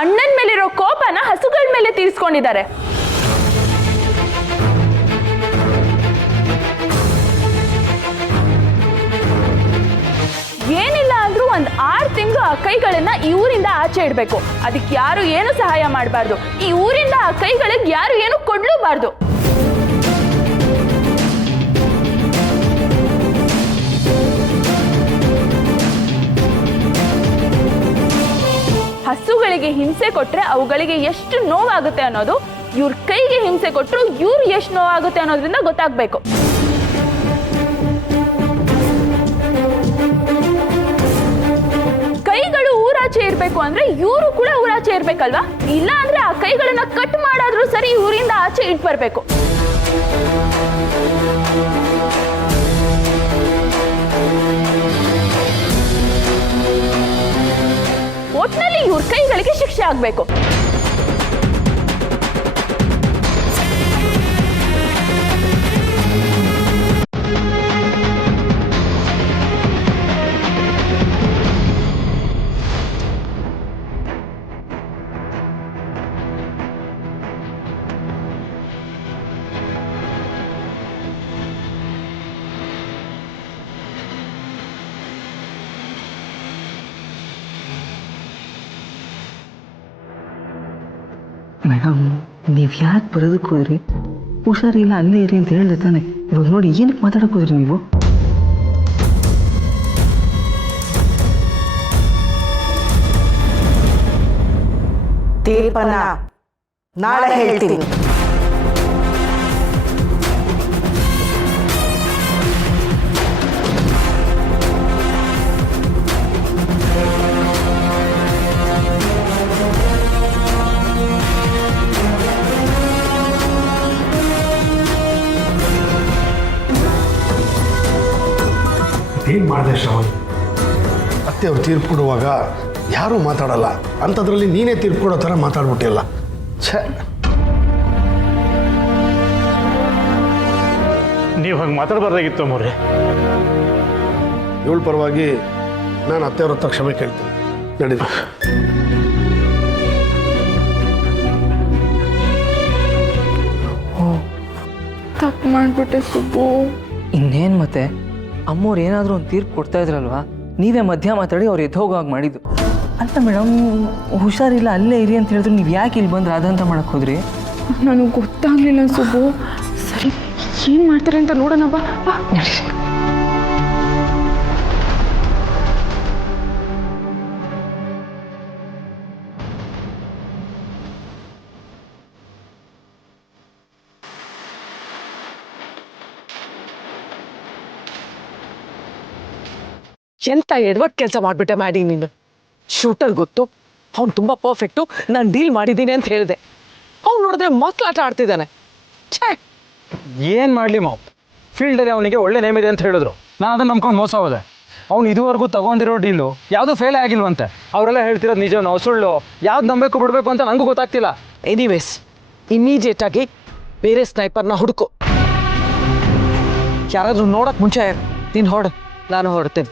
ಅಣ್ಣನ ಮೇಲಿರೋ ಕೋಪನ ಹಸುಗಳ ಮೇಲೆ ತೀರಿಸ್ಕೊಂಡಿದ್ದಾರೆ. ಏನಿಲ್ಲ ಅಂದ್ರೂ ಒಂದ್ 6 ತಿಂಗಳು ಆ ಕೈಗಳನ್ನ ಈ ಊರಿಂದ ಆಚೆ ಇಡ್ಬೇಕು. ಅದಕ್ಕೆ ಯಾರು ಏನು ಸಹಾಯ ಮಾಡಬಾರ್ದು. ಈ ಊರಿಂದ ಆ ಕೈಗಳಿಗೆ ಯಾರು ಏನು ಕೊಡ್ಲೂಬಾರ್ದು. ಹಸುಗಳಿಗೆ ಹಿಂಸೆ ಕೊಟ್ರೆ ಅವುಗಳಿಗೆ ಎಷ್ಟು ನೋವಾಗುತ್ತೆ ಅನ್ನೋದು, ಇವ್ರ ಕೈಗೆ ಹಿಂಸೆ ಕೊಟ್ಟರು ಇವ್ರು ಎಷ್ಟು ನೋವಾಗುತ್ತೆ ಅನ್ನೋದ್ರಿಂದ ಗೊತ್ತಾಗ್ಬೇಕು. ಕೈಗಳು ಊರಾಚೆ ಇರ್ಬೇಕು ಅಂದ್ರೆ ಇವರು ಕೂಡ ಊರಾಚೆ ಇರ್ಬೇಕಲ್ವಾ? ಇಲ್ಲ ಅಂದ್ರೆ ಆ ಕೈಗಳನ್ನ ಕಟ್ ಮಾಡಾದ್ರೂ ಸರಿ ಊರಿಂದ ಆಚೆ ಇಟ್ ಬರ್ಬೇಕು. ಒಟ್ನಲ್ಲಿ ಇವ್ರ ಕೈಗಳಿಗೆ ಶಿಕ್ಷೆ ಆಗ್ಬೇಕು. ಮೇಡಮ್, ನೀವು ಯಾಕೆ ಬರೋದಕ್ಕೆ ಹೋದ್ರಿ? ಹುಷಾರಿಲ್ಲ, ಅಲ್ಲೇ ಇರಿ ಅಂತ ಹೇಳಿದೆ ತಾನೆ. ಇವಾಗ ನೋಡಿ, ಏನಕ್ಕೆ ಮಾತಾಡಕ್ಕೆ ಹೋದ್ರಿ ನೀವು? ತೀರ್ಪನ್ನ ನಾಳೆ ಹೇಳ್ತೀನಿ. ಏನು ಮಾಡಿದೆ ಶ್ರವಣ್? ಅತ್ತೆ ಅವ್ರು ತೀರ್ಪು ಕೊಡುವಾಗ ಯಾರೂ ಮಾತಾಡಲ್ಲ, ಅಂಥದ್ರಲ್ಲಿ ನೀನೇ ತೀರ್ಪು ಕೊಡೋ ಥರ ಮಾತಾಡ್ಬಿಟ್ಟಿಲ್ಲ. ಛೇ, ನೀವು ಹಂಗೆ ಮಾತಾಡಬಾರ್ದಾಗಿತ್ತು ಅಮ್ಮವ್ರೆ. ಇವಳ ಪರವಾಗಿ ನಾನು ಅತ್ತೆಯವ್ರ ಹತ್ರ ಕ್ಷಮೆ ಕೇಳ್ತೀನಿ. ನಡೀರಿ. ತಪ್ಪು ಮಾಡ್ಬಿಟ್ಟೆ ಸುಬ್ಬು. ಇನ್ನೇನು ಮತ್ತೆ? ಅಮ್ಮವ್ರು ಏನಾದರೂ ಒಂದು ತೀರ್ಪು ಕೊಡ್ತಾ ಇದ್ರಲ್ವಾ, ನೀವೇ ಮಧ್ಯ ಮಾತಾಡಿ ಅವ್ರು ಎದ್ದು ಹೋಗೋ ಹಾಗೆ ಮಾಡಿದ್ದು. ಅಂತ ಮೇಡಮ್, ಹುಷಾರಿಲ್ಲ, ಅಲ್ಲೇ ಇರಿ ಅಂತ ಹೇಳಿದ್ರು ನೀವು ಯಾಕೆ ಇಲ್ಲಿ ಬಂದ್ರೆ ಅದಂತ ಮಾಡಕ್ಕೆ ಹೋದ್ರಿ? ನನಗೆ ಗೊತ್ತಾಗ್ಲಿಲ್ಲ ಸುಬ್ಬು. ಸರಿ, ಏನು ಮಾಡ್ತಾರೆ ಅಂತ ನೋಡೋಣ ಬಾ. ನಡಿ. ಎಂತ ಎಡವಟ್ ಕೆಲಸ ಮಾಡಿಬಿಟ್ಟೆ ಮಾಡಿ ನೀನು. ಶೂಟರ್ ಗೊತ್ತು, ಅವ್ನು ತುಂಬ ಪರ್ಫೆಕ್ಟು, ನಾನು ಡೀಲ್ ಮಾಡಿದ್ದೀನಿ ಅಂತ ಹೇಳಿದೆ. ಅವ್ನು ನೋಡಿದ್ರೆ ಮಕ್ಕಳಾಟ ಆಡ್ತಿದ್ದಾನೆ. ಛೇ, ಏನು ಮಾಡಲಿ ಮಾವು, ಫೀಲ್ಡಲ್ಲಿ ಅವನಿಗೆ ಒಳ್ಳೆ ನೇಮ್ ಇದೆ ಅಂತ ಹೇಳಿದ್ರು. ನಾನು ಅದನ್ನು ನಂಬ್ಕೊಂಡು ಮೋಸ ಹೋದೆ. ಅವ್ನು ಇದುವರೆಗೂ ತಗೊಂಡಿರೋ ಡೀಲು ಯಾವುದೂ ಫೇಲೇ ಆಗಿಲ್ವಂತೆ. ಅವರೆಲ್ಲ ಹೇಳ್ತಿರೋದು ನಿಜನೋ ಸುಳ್ಳು, ಯಾವ್ದು ನಂಬೇಕು ಬಿಡಬೇಕು ಅಂತ ನನಗೂ ಗೊತ್ತಾಗ್ತಿಲ್ಲ. ಎನಿವೇಸ್, ಇಮಿಡಿಯೇಟಾಗಿ ಬೇರೆ ಸ್ನೈಪರ್ನ ಹುಡುಕು. ಯಾರಾದರೂ ನೋಡೋಕ್ಕೆ ಮುಂಚೆ ನೀನು ಹೊಡು, ನಾನು ಹೊರಡ್ತೇನೆ.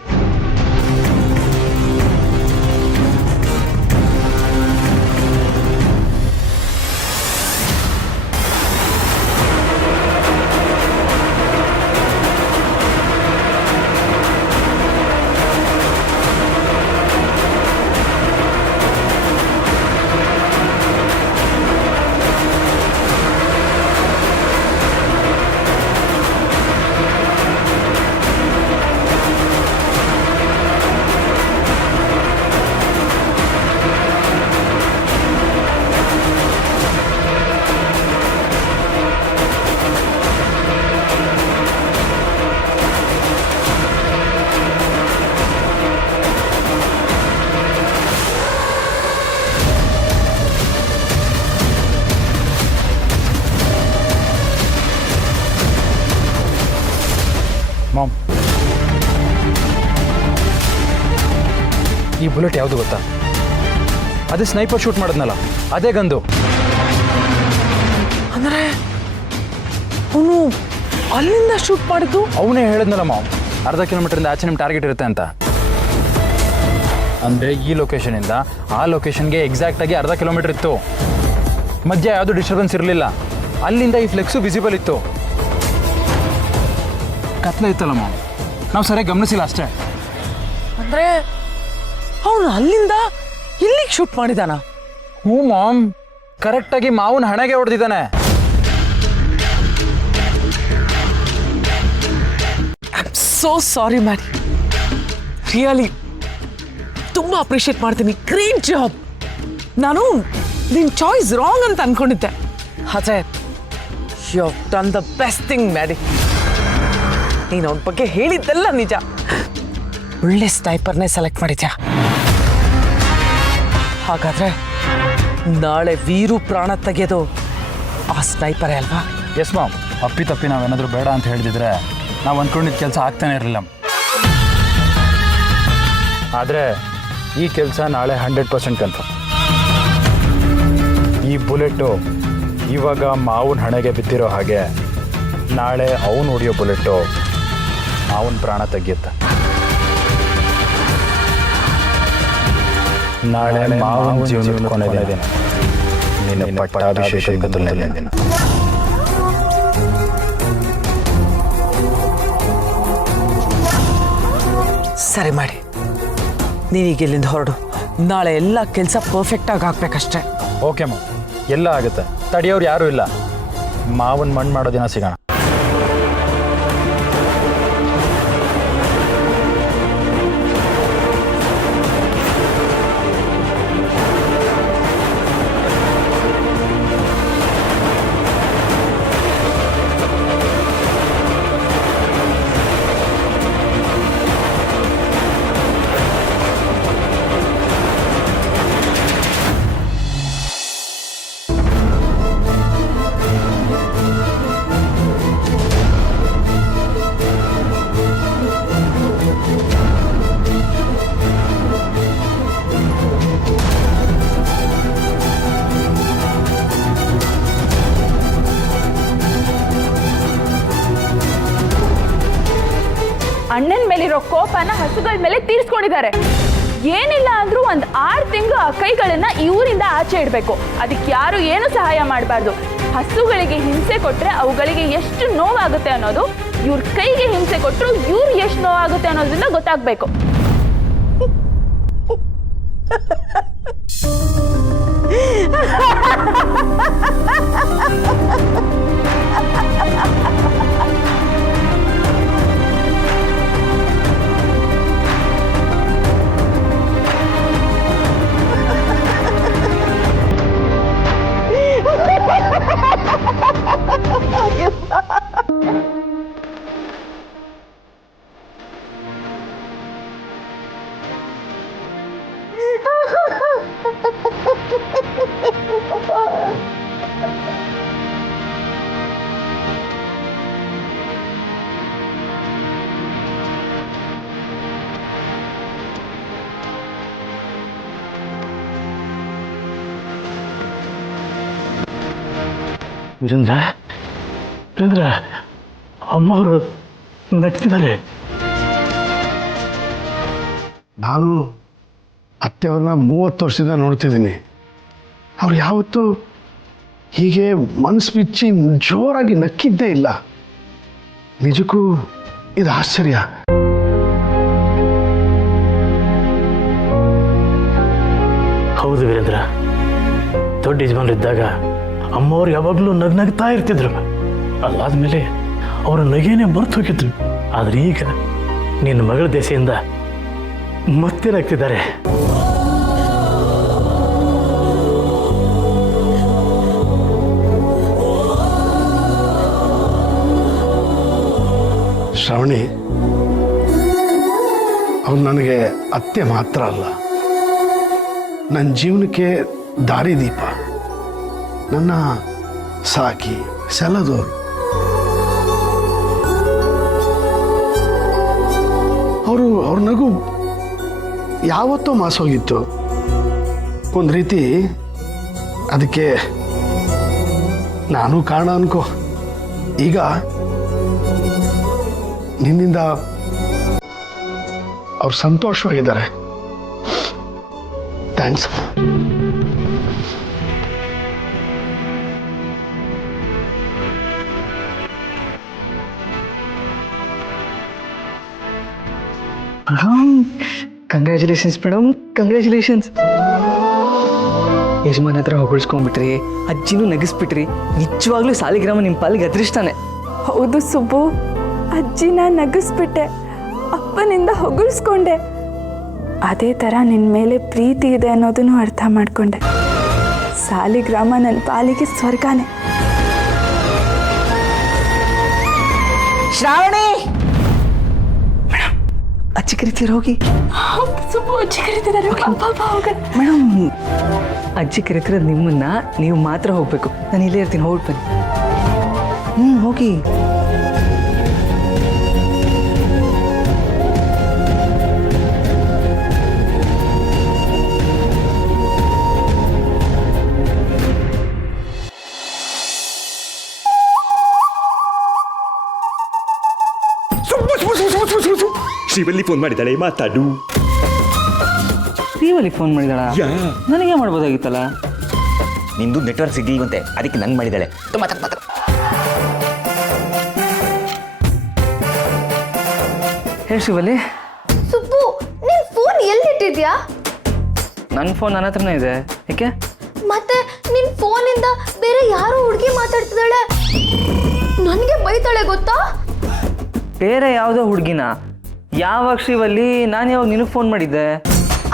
ಮಾಮ್, ಈ ಬುಲೆಟ್ ಯಾವುದು ಗೊತ್ತಾ? ಅದೇ ಸ್ನೈಪರ್ ಶೂಟ್ ಮಾಡಿದ್ನಲ್ಲ, ಅದೇ ಗಂದು. ಅಂದರೆ ಅವನು ಅಲ್ಲಿಂದ ಶೂಟ್ ಮಾಡಿದ್ದು? ಅವನೇ ಹೇಳಿದ್ನಲ್ಲ ಮಾವು, ಅರ್ಧ ಕಿಲೋಮೀಟರಿಂದ ಆಚೆ ನಿಮ್ಮ ಟಾರ್ಗೆಟ್ ಇರುತ್ತೆ ಅಂತ. ಅಂದರೆ ಈ ಲೊಕೇಶನಿಂದ ಆ ಲೊಕೇಶನ್ಗೆ ಎಕ್ಸಾಕ್ಟಾಗಿ ಅರ್ಧ ಕಿಲೋಮೀಟ್ರ್ ಇತ್ತು. ಮಧ್ಯ ಯಾವುದೂ ಡಿಸ್ಟರ್ಬೆನ್ಸ್ ಇರಲಿಲ್ಲ. ಅಲ್ಲಿಂದ ಈ ಫ್ಲೆಕ್ಸು ವಿಸಿಬಲ್ ಇತ್ತು. ಕತ್ಲೆ ಇತ್ತಲ್ಲ ಮಾಮ್, ನಾವು ಸರಿಯಾಗಿ ಗಮನಿಸಿಲ್ಲ ಅಷ್ಟೇ. ಅಂದ್ರೆ ಅವನು ಅಲ್ಲಿಂದ ಇಲ್ಲಿಗೆ ಶೂಟ್ ಮಾಡಿದಾನ? ಹ್ಞೂ ಮಾಮ್, ಕರೆಕ್ಟಾಗಿ ಮಾವನ ಹಣೆಗೆ ಹೊಡೆದಿದ್ದಾನೆ. ಸೋ ಸಾರಿ ಮ್ಯಾನ್, ರಿಯಲಿ ತುಂಬ ಅಪ್ರಿಷಿಯೇಟ್ ಮಾಡ್ತೀನಿ. Great job. ನಾನು ನಿನ್ನ ಚಾಯ್ಸ್ ರಾಂಗ್ ಅಂತ ಅನ್ಕೊಂಡಿದ್ದೆ. Ajay, you have done the best thing Maddy. ನೀನು ಅವನ ಬಗ್ಗೆ ಹೇಳಿದ್ದೆಲ್ಲ ನಿಜ. ಒಳ್ಳೆ ಸ್ನೈಪರ್ನೇ ಸೆಲೆಕ್ಟ್ ಮಾಡಿದ್ಯಾ. ಹಾಗಾದ್ರೆ ನಾಳೆ ವೀರು ಪ್ರಾಣ ತೆಗೆಯೋದು ಆ ಸ್ನೈಪರೇ ಅಲ್ವಾ? ಎಸ್ ಮಾಮ್, ಅಪ್ಪಿ ತಪ್ಪಿ ನಾವೇನಾದರೂ ಬೇಡ ಅಂತ ಹೇಳಿದಿದ್ರೆ ನಾವು ಅಂದ್ಕೊಂಡಿದ್ದ ಕೆಲಸ ಆಗ್ತಾನೆ ಇರಲಿಲ್ಲ. ಆದರೆ ಈ ಕೆಲಸ ನಾಳೆ 100% ಕನ್ಫರ್ಮ್. ಈ ಬುಲೆಟು ಇವಾಗ ಮಾವನ ಹಣೆಗೆ ಬಿದ್ದಿರೋ ಹಾಗೆ ನಾಳೆ ಅವನು ಹೊಡೆಯೋ ಬುಲೆಟು ಮಾವನ ಪ್ರಾಣ ತೆಗೆಯುತ್ತೆ. ನಾಳೆ ಮಾವನ ಜೀವನದ ಕೊನೆ ದಿನ, ನಿನ್ನ ಪಟ್ಟಾಭಿಷೇಕದ ಮೊದಲನೇ ದಿನ. ಸರಿ ಮಾಡಿ, ನೀನೀಗ ಇಲ್ಲಿಂದ ಹೊರಡು. ನಾಳೆ ಎಲ್ಲ ಕೆಲಸ ಪರ್ಫೆಕ್ಟಾಗಿ ಆಗ್ಬೇಕಷ್ಟೆ. ಓಕೆ ಮಾಮ್, ಎಲ್ಲ ಆಗುತ್ತೆ. ತಡೆಯೋರು ಯಾರೂ ಇಲ್ಲ. ಮಾವನ್ ಮಣ್ಣು ಮಾಡೋ ದಿನ ಸಿಗೋಣ. ಅಣ್ಣನ ಮೇಲಿರೋ ಕೋಪನ ಹಸುಗಳ ಮೇಲೆ ತೀರ್ಸ್ಕೊಂಡಿದ್ದಾರೆ. ಏನಿಲ್ಲ ಅಂದ್ರೂ ಒಂದು 6 ತಿಂಗಳು ಆ ಕೈಗಳನ್ನ ಈ ಊರಿಂದ ಆಚೆ ಇಡಬೇಕು. ಅದಕ್ಕೆ ಯಾರು ಏನು ಸಹಾಯ ಮಾಡಬಾರ್ದು. ಹಸುಗಳಿಗೆ ಹಿಂಸೆ ಕೊಟ್ಟರೆ ಅವುಗಳಿಗೆ ಎಷ್ಟು ನೋವಾಗುತ್ತೆ ಅನ್ನೋದು, ಇವ್ರ ಕೈಗೆ ಹಿಂಸೆ ಕೊಟ್ಟರು ಇವ್ರು ಎಷ್ಟು ನೋವಾಗುತ್ತೆ ಅನ್ನೋದ್ರಿಂದ ಗೊತ್ತಾಗಬೇಕು. ವೀರೇಂದ್ರ, ವೀರೇಂದ್ರ, ಅಮ್ಮವರು ನಗ್ತಿದ್ದಾರೆ. ನಾನು ಅತ್ತೆಯವ್ರನ್ನ 30 ವರ್ಷದಿಂದ ನೋಡ್ತಿದ್ದೀನಿ. ಅವ್ರು ಯಾವತ್ತೂ ಹೀಗೆ ಮನಸ್ಸು ಬಿಚ್ಚಿ ಜೋರಾಗಿ ನಕ್ಕಿದ್ದೇ ಇಲ್ಲ. ನಿಜಕ್ಕೂ ಇದು ಆಶ್ಚರ್ಯ. ಹೌದು ವೀರೇಂದ್ರ, ದೊಡ್ಡ ಯಜಮಾನರಿದ್ದಾಗ ಅಮ್ಮವ್ರು ಯಾವಾಗಲೂ ನಗ್ನಗ್ತಾ ಇರ್ತಿದ್ರು. ಅದಾದ್ಮೇಲೆ ಅವರ ನಗೆನೇ ಮರೆತು ಹೋಗಿದ್ರು. ಆದರೆ ಈಗ ನಿನ್ನ ಮಗಳ ದೆಸೆಯಿಂದ ಮತ್ತೆ ನಗ್ತಿದ್ದಾರೆ. ಶ್ರಾವಣಿ, ಅವ್ರು ನನಗೆ ಅತ್ತೆ ಮಾತ್ರ ಅಲ್ಲ, ನನ್ನ ಜೀವನಕ್ಕೆ ದಾರಿದೀಪ. ನನ್ನ ಸಾಕಿ ಸೆಲದವರು. ಅವ್ರ ನಗು ಯಾವತ್ತೋ ಮಾಸೋಗಿತ್ತು. ಒಂದು ರೀತಿ ಅದಕ್ಕೆ ನಾನು ಕಾರಣ ಅನ್ಕೋ. ಈಗ ನಿನ್ನಿಂದ ಅವ್ರು ಸಂತೋಷವಾಗಿದ್ದಾರೆ. ಥ್ಯಾಂಕ್ಸ್. Congratulations madam, congratulations. ಯಜಮಾನ್ ಹತ್ರ ಹೊಗಳ್ಸ್ಕೊಂಡ್ಬಿಟ್ರಿ, ಅಜ್ಜಿನೂ ನಗಿಸ್ಬಿಟ್ರಿ. ನಿಜವಾಗ್ಲೂ ಸಾಲಿಗ್ರಾಮ ನಿಮ್ಮ ಪಾಲಿಗೆ ಅದೃಷ್ಟನೇ. ಹೌದು ಸುಬ್ಬು, ಅಜ್ಜಿನ ನಗಿಸ್ಬಿಟ್ಟೆ, ಅಪ್ಪನಿಂದ ಹೊಗಳಿಸ್ಕೊಂಡೆ. ಅದೇ ಥರ ನಿನ್ನ ಮೇಲೆ ಪ್ರೀತಿ ಇದೆ ಅನ್ನೋದನ್ನು ಅರ್ಥ ಮಾಡ್ಕೊಂಡೆ. ಸಾಲಿಗ್ರಾಮ ನನ್ನ ಪಾಲಿಗೆ ಸ್ವರ್ಗನೇ. ಶ್ರಾವಣಿ ಅಜ್ಜಿ ಕರಿತೀರ ಹೋಗಿ. ಸುಬ್ಬು ಅಜ್ಜಿ ಕರೀತಿದ್ದಾರೆ, ಮೇಡಮ್ ಅಜ್ಜಿ ಕರಿತಿರೋದು ನಿಮ್ಮನ್ನ, ನೀವು ಮಾತ್ರ ಹೋಗ್ಬೇಕು. ನಾನು ಇಲ್ಲೇ ಇರ್ತೀನಿ, ಹೋಗಿ ಬನ್ನಿ. ಹೋಗಿ. ಶ್ರೀವಲ್ಲಿ ಫೋನ್ ಮಾಡಿದ್ದಾಳೆ, ಮಾತಾಡು. ಶ್ರೀವಲ್ಲಿ ಫೋನ್ ಮಾಡಿದಾಳ? ನನಗೆ ಮಾಡ್ಬೋದಾಗಿತ್ತಲ್ಲ. ನಿಂದು ನೆಟ್ವರ್ಕ್ ಸಿಗ್ಲಿಲ್ವಂತೆ, ಅದಕ್ಕೆ ನಂಗೆ ಮಾಡಿದ್ದಾಳೆ. ಹೇಳಿ ಶ್ರೀವಲ್ಲಿ. ಸುಬ್ಬು, ನಿನ್ ಫೋನ್ ಎಲ್ಲಿಟ್ಟಿದ್ಯಾ? ನನ್ನ ಫೋನ್ ನನ್ನ ಹತ್ರನೇ ಇದೆ. ಯಾಕೆ? ಮತ್ತೆ ನಿನ್ ಫೋನಿಂದ ಬೇರೆ ಯಾರೋ ಹುಡುಗಿ ಮಾತಾಡ್ತಿದ್ದಾಳೆ, ನನಗೆ ಬೈತಾಳೆ ಗೊತ್ತಾ? ಬೇರೆ ಯಾವುದೋ ಹುಡುಗಿನ? ಯಾವಾಗ ಶ್ರೀವಲ್ಲಿ? ನಾನು ಯಾವಾಗ ನಿನಗೆ ಫೋನ್ ಮಾಡಿದ್ದೆ?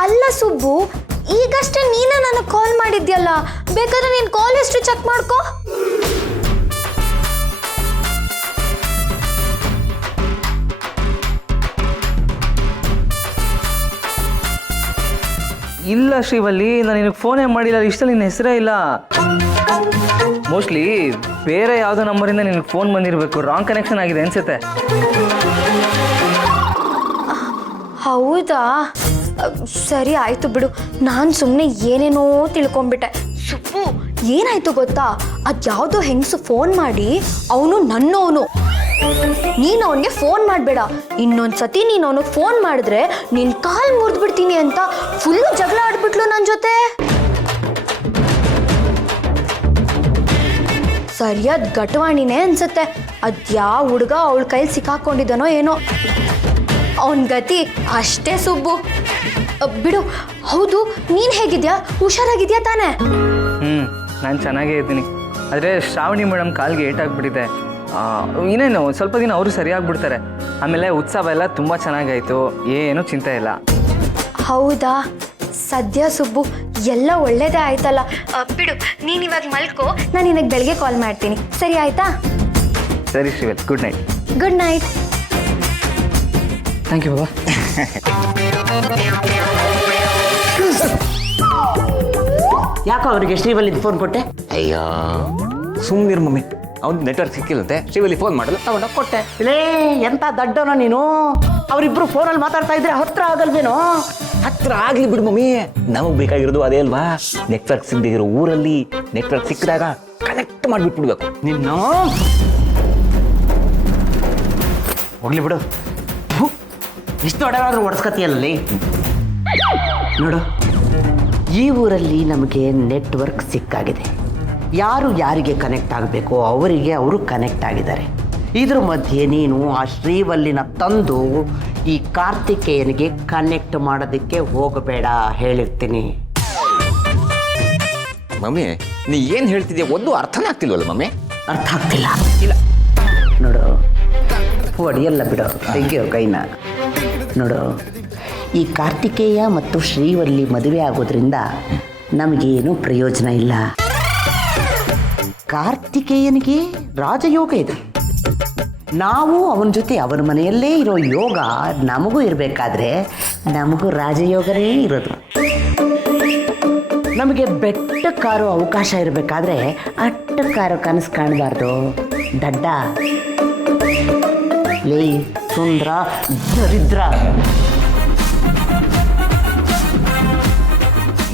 ಅಲ್ಲ ಸುಬ್ಬು, ಈಗಷ್ಟೇ ನೀನೇ ನನಗೆ ಕಾಲ್ ಮಾಡಿದ್ಯಲ್ಲ, ಬೇಕಾದ್ರೆ ನೀನ್ ಕಾಲ್ ಹಿಸ್ಟ್ರಿ ಚೆಕ್ ಮಾಡ್ಕೋ. ಇಲ್ಲ ಶ್ರೀವಲ್ಲಿ, ನಾನು ನಿನಗೆ ಫೋನೇ ಮಾಡಿಲ್ಲ. ಇಷ್ಟಲ್ಲಿ ನಿನ್ನ ಹೆಸರೇ ಇಲ್ಲ. ಮೋಸ್ಟ್ಲಿ ಬೇರೆ ಯಾವುದೋ ನಂಬರಿಂದ ನಿನಗೆ ಫೋನ್ ಬಂದಿರಬೇಕು. ರಾಂಗ್ ಕನೆಕ್ಷನ್ ಆಗಿದೆ ಅನ್ಸುತ್ತೆ. ಹೌದಾ? ಸರಿ ಆಯ್ತು ಬಿಡು, ನಾನು ಸುಮ್ಮನೆ ಏನೇನೋ ತಿಳ್ಕೊಂಬಿಟ್ಟೆ. ಸುಬ್ಬು, ಏನಾಯ್ತು ಗೊತ್ತಾ? ಅದ್ಯಾವುದೋ ಹೆಂಗಸು ಫೋನ್ ಮಾಡಿ ಅವನು ನನ್ನವನು, ನೀನು ಅವನಿಗೆ ಫೋನ್ ಮಾಡಬೇಡ, ಇನ್ನೊಂದ್ಸತಿ ನೀನು ಅವನಿಗೆ ಫೋನ್ ಮಾಡಿದ್ರೆ ನಿನ್ನ ಕಾಲ್ ಮುರಿದ್ಬಿಡ್ತೀನಿ ಅಂತ ಫುಲ್ಲು ಜಗಳ ಆಡ್ಬಿಟ್ಲು ನನ್ನ ಜೊತೆ. ಸರಿಯಾದ ಘಟವಾಣಿನೇ ಅನ್ಸುತ್ತೆ. ಅದ್ಯಾವ ಹುಡುಗ ಅವಳ ಕೈಲಿ ಸಿಕ್ಕಾಕೊಂಡಿದ್ದಾನೋ ಏನೋ. ಅವನ ಗತಿ ಅಷ್ಟೇ ಸುಬ್ಬು. ಬಿಡು. ಹೌದು, ನೀನು ಹೇಗಿದ್ಯಾ? ಹುಷಾರಾಗಿದ್ಯಾ ತಾನೇ? ನಾನು ಚೆನ್ನಾಗೇ ಇದ್ದೀನಿ. ಆದರೆ ಶ್ರಾವಣಿ ಮೇಡಮ್ ಕಾಲ್ಗೆ ಏಟಾಗ್ಬಿಟ್ಟಿದೆ. ಇನ್ನೇನು ಸ್ವಲ್ಪ ದಿನ ಅವರು ಸರಿಯಾಗ್ಬಿಡ್ತಾರೆ. ಆಮೇಲೆ ಉತ್ಸವ ಎಲ್ಲ ತುಂಬ ಚೆನ್ನಾಗಾಯಿತು, ಏನೂ ಚಿಂತೆ ಇಲ್ಲ. ಹೌದಾ? ಸದ್ಯ ಸುಬ್ಬು, ಎಲ್ಲ ಒಳ್ಳೇದೇ ಆಯ್ತಲ್ಲ. ಬಿಡು, ನೀನು ಇವಾಗ ಮಲ್ಕೋ, ನಾನು ನಿನಗೆ ಬೆಳಗ್ಗೆ ಕಾಲ್ ಮಾಡ್ತೀನಿ. ಸರಿ ಆಯ್ತಾ? ಸರಿ Srivalli, good night. Good night. Thank you ಬಾಬಾ. ಯಾಕೋ ಅವರಿಗೆ ಶ್ರೀವಲ್ಲಿಗೆ ಫೋನ್ ಕೊಟ್ಟೆ? ಅಯ್ಯೋ ಸುಮ್ಮನಿರು ಮಮ್ಮಿ, ಅವ್ನು ನೆಟ್ವರ್ಕ್ ಸಿಕ್ಕಿಲ್ಲಂತೆ, ಶ್ರೀವಲ್ಲಿ ಫೋನ್ ಮಾಡಲು ತಗೊಂಡೋಗಿ ಕೊಟ್ಟೆ. ಲೇ, ಎಂತ ದಡ್ಡನೋ ನೀನು. ಅವರಿಬ್ರು ಫೋನಲ್ಲಿ ಮಾತಾಡ್ತಾ ಇದ್ರೆ ಹತ್ರ ಆಗಲ್ವೇನೋ? ಹತ್ರ ಆಗ್ಲಿ ಬಿಡು ಮಮ್ಮಿ, ನಮಗೆ ಬೇಕಾಗಿರೋದು ಅದೇ ಅಲ್ವಾ? ನೆಟ್ವರ್ಕ್ ಸಿಗದಿರೋ ಊರಲ್ಲಿ ನೆಟ್ವರ್ಕ್ ಸಿಕ್ಕಿದಾಗ ಕನೆಕ್ಟ್ ಮಾಡಿಬಿಟ್ಬಿಡ್ಬೇಕು. ನಿನ್ನ ಹೋಗ್ಲಿ ಬಿಡು. ಇಷ್ಟು ದೊಡ್ಡವಾದ್ರೂ ಒಡ್ಸ್ಕತಿಯಲ್ಲಿ ನೋಡು, ಈ ಊರಲ್ಲಿ ನಮಗೆ ನೆಟ್ವರ್ಕ್ ಸಿಕ್ಕಾಗಿದೆ. ಯಾರು ಯಾರಿಗೆ ಕನೆಕ್ಟ್ ಆಗಬೇಕೋ ಅವರಿಗೆ ಅವರು ಕನೆಕ್ಟ್ ಆಗಿದ್ದಾರೆ. ಇದ್ರ ಮಧ್ಯೆ ನೀನು ಆ ಶ್ರೀವಲ್ಲಿನ ತಂದು ಈ ಕಾರ್ತಿಕೇಯನಿಗೆ ಕನೆಕ್ಟ್ ಮಾಡೋದಕ್ಕೆ ಹೋಗಬೇಡ, ಹೇಳಿರ್ತೀನಿ. ಮಮ್ಮಿ ನೀ ಏನು ಹೇಳ್ತಿದ್ಯಾ? ಒಂದು ಅರ್ಥನೇ ಆಗ್ತಿಲ್ವಲ್ಲ ಮಮ್ಮಿ? ಅರ್ಥ ಆಗ್ತಿಲ್ಲ? ಇಲ್ಲ ನೋಡು, ಹೊಡಿಯಲ್ಲ ಬಿಡು, ತೆಗಿಯೋ ಕೈನ. ನೋಡು, ಈ ಕಾರ್ತಿಕೇಯ ಮತ್ತು ಶ್ರೀವಲ್ಲಿ ಮದುವೆ ಆಗೋದ್ರಿಂದ ನಮಗೇನು ಪ್ರಯೋಜನ ಇಲ್ಲ. ಕಾರ್ತಿಕೇಯನಿಗೆ ರಾಜಯೋಗ ಇದೆ, ನಾವು ಅವನ ಜೊತೆ ಅವನ ಮನೆಯಲ್ಲೇ ಇರೋ ಯೋಗ ನಮಗೂ ಇರಬೇಕಾದ್ರೆ ನಮಗೂ ರಾಜಯೋಗನೇ ಇರೋದು. ನಮಗೆ ಬೆಟ್ಟಕ್ಕಾರೋ ಅವಕಾಶ ಇರಬೇಕಾದ್ರೆ ಅಟ್ಟಕ್ಕಾರೋ ಕನಸು ಕಾಣಬಾರ್ದು ದಡ್ಡ. ಲೇ ಸುಂದ್ರ ದರಿದ್ರ.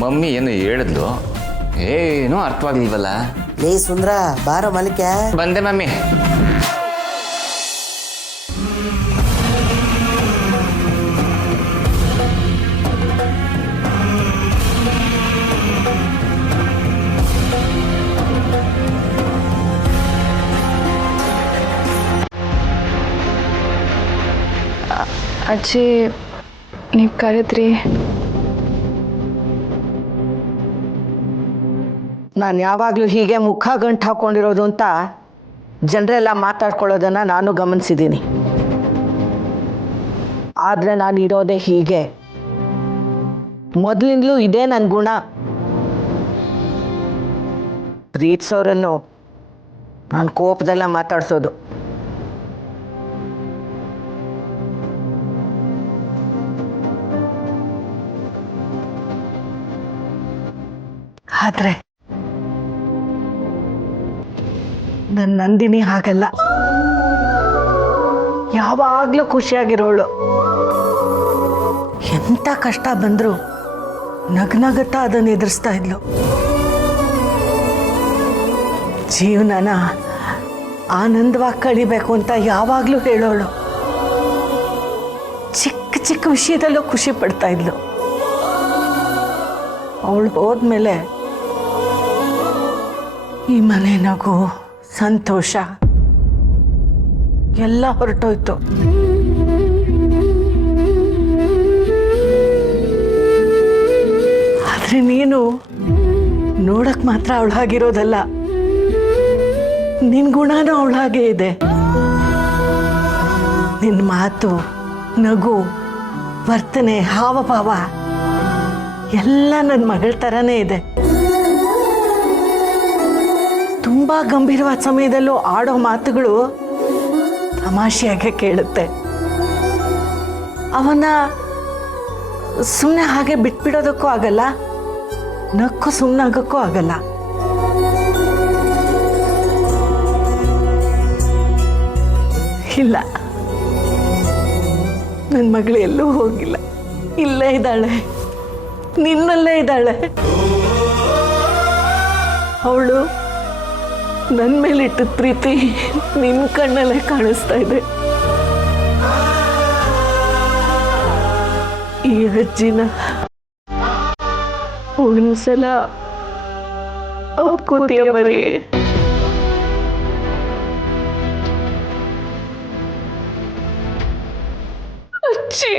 ಮಮ್ಮಿ ಏನು ಹೇಳಿದ್ಲು? ಏನೂ ಅರ್ಥವಾಗ್ಲಿಲ್ವಲ್ಲ. ಲೇ ಸುಂದ್ರ, ಬಾರೋ ಮಲಿಕೆ. ಬಂದೆ ಮಮ್ಮಿ. ಅಜ್ಜಿ ನೀವು ಕರೆದ್ರಿ. ನಾನು ಯಾವಾಗಲೂ ಹೀಗೆ ಮುಖ ಗಂಟು ಹಾಕ್ಕೊಂಡಿರೋದು ಅಂತ ಜನರೆಲ್ಲ ಮಾತಾಡ್ಕೊಳ್ಳೋದನ್ನು ನಾನು ಗಮನಿಸಿದ್ದೀನಿ. ಆದರೆ ನಾನು ಇರೋದೇ ಹೀಗೆ. ಮೊದಲಿಂದಲೂ ಇದೇ ನನ್ನ ಗುಣ. ಪ್ರೀತಿಸೋರನ್ನು ನಾನು ಕೋಪದಲ್ಲ ಮಾತಾಡ್ಸೋದು. ಆದರೆ ನನ್ನ ನಂದಿನಿ ಹಾಗಲ್ಲ. ಯಾವಾಗಲೂ ಖುಷಿಯಾಗಿರೋಳು. ಎಂಥ ಕಷ್ಟ ಬಂದರೂ ನಗನಗುತ್ತಾ ಅದನ್ನು ಎದುರಿಸ್ತಾ ಇದ್ಲು. ಜೀವನನ ಆನಂದವಾಗಿ ಕಳಿಬೇಕು ಅಂತ ಯಾವಾಗಲೂ ಹೇಳೋಳು. ಚಿಕ್ಕ ಚಿಕ್ಕ ವಿಷಯದಲ್ಲೂ ಖುಷಿ ಪಡ್ತಾ ಇದ್ಲು. ಅವಳು ಹೋದ್ಮೇಲೆ ಈ ಮನೆ ನಗು, ಸಂತೋಷ ಎಲ್ಲ ಹೊರಟೋಯ್ತು. ಆದರೆ ನೀನು ನೋಡಕ್ ಮಾತ್ರ ಅವಳ ಹಾಗಿರೋದಲ್ಲ, ನಿನ್ನ ಗುಣನೂ ಅವಳ ಹಾಗೆ ಇದೆ. ನಿನ್ನ ಮಾತು, ನಗು, ವರ್ತನೆ, ಹಾವಭಾವ ಎಲ್ಲ ನನ್ನ ಮಗಳ ಥರನೇ ಇದೆ. ತುಂಬ ಗಂಭೀರವಾದ ಸಮಯದಲ್ಲೂ ಆಡೋ ಮಾತುಗಳು ತಮಾಷೆಯಾಗೆ ಕೇಳುತ್ತೆ. ಅವನ್ನ ಸುಮ್ಮನೆ ಹಾಗೆ ಬಿಟ್ಬಿಡೋದಕ್ಕೂ ಆಗಲ್ಲ, ನಕ್ಕು ಸುಮ್ಮನಾಗೋಕ್ಕೂ ಆಗಲ್ಲ. ಇಲ್ಲ, ನನ್ನ ಮಗಳು ಎಲ್ಲೂ ಹೋಗಿಲ್ಲ, ಇಲ್ಲೇ ಇದ್ದಾಳೆ, ನಿನ್ನಲ್ಲೇ ಇದ್ದಾಳೆ. ಅವಳು ನನ್ನ ಮೇಲಿಟ್ಟ ಪ್ರೀತಿ ನಿನ್ನ ಕಣ್ಣಲ್ಲೇ ಕಾಣಿಸ್ತಾ ಇದೆ. ಈ ಅಜ್ಜಿನ ಒಂದ್ಸಲ ಒಪ್ಕೋತೀಯ ಮರಿ? ಅಜ್ಜಿ,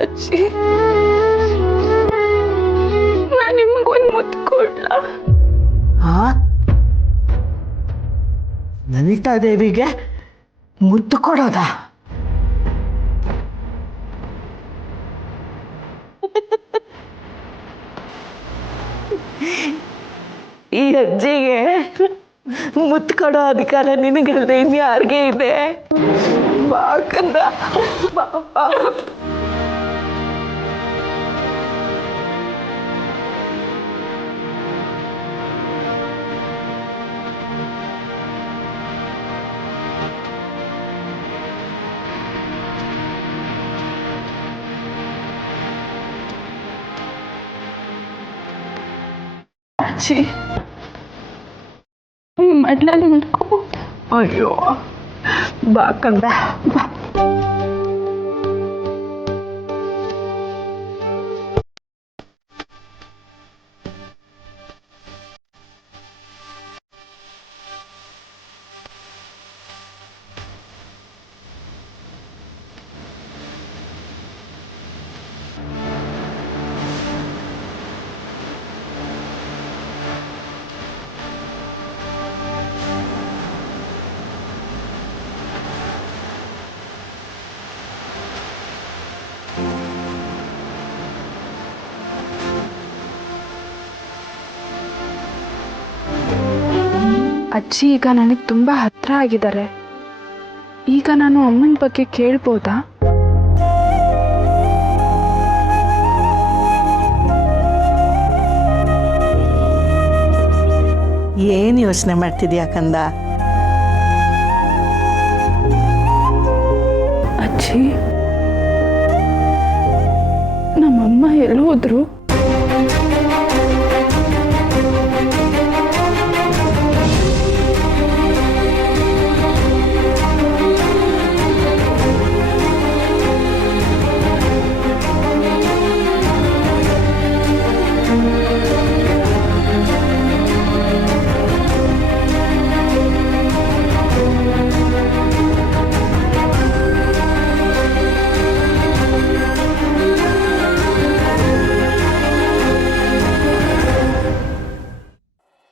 ಅಜ್ಜಿ, ನಾನು ನಿಮಗೊಂದು ಮುತ್ತು ಕೊಡ್ಲಾ? ಲಲಿತಾ ದೇವಿಗೆ ಮುದ್ದು ಕೊಡೋದಾ? ಈ ಅಜ್ಜಿಗೆ ಮುತ್ತು ಕೊಡೋ ಅಧಿಕಾರ ನಿನಗಲ್ಲದೆ ಇನ್ಯಾರಿಗೆ ಇದೆ? ಬಾ ಕಂದ, ಬಾ. ಅಜ್ಜಿ, ಈ ಮಡ್ಲಲ್ಲಿ ಹಿಡ್ಕೊ. ಅಯ್ಯೋ, ಬಾ ಕಂದ, ಬಾ. ಅಜ್ಜಿ ಈಗ ನನಗೆ ತುಂಬ ಹತ್ರ ಆಗಿದ್ದಾರೆ. ಈಗ ನಾನು ಅಮ್ಮನ ಬಗ್ಗೆ ಕೇಳ್ಬೋದಾ? ಯೋಚನೆ ಮಾಡ್ತಿದ್ಯಾ ಕಂದ? ಅಜ್ಜಿ, ನಮ್ಮಮ್ಮ ಎಲ್ಲೋದ್ರು?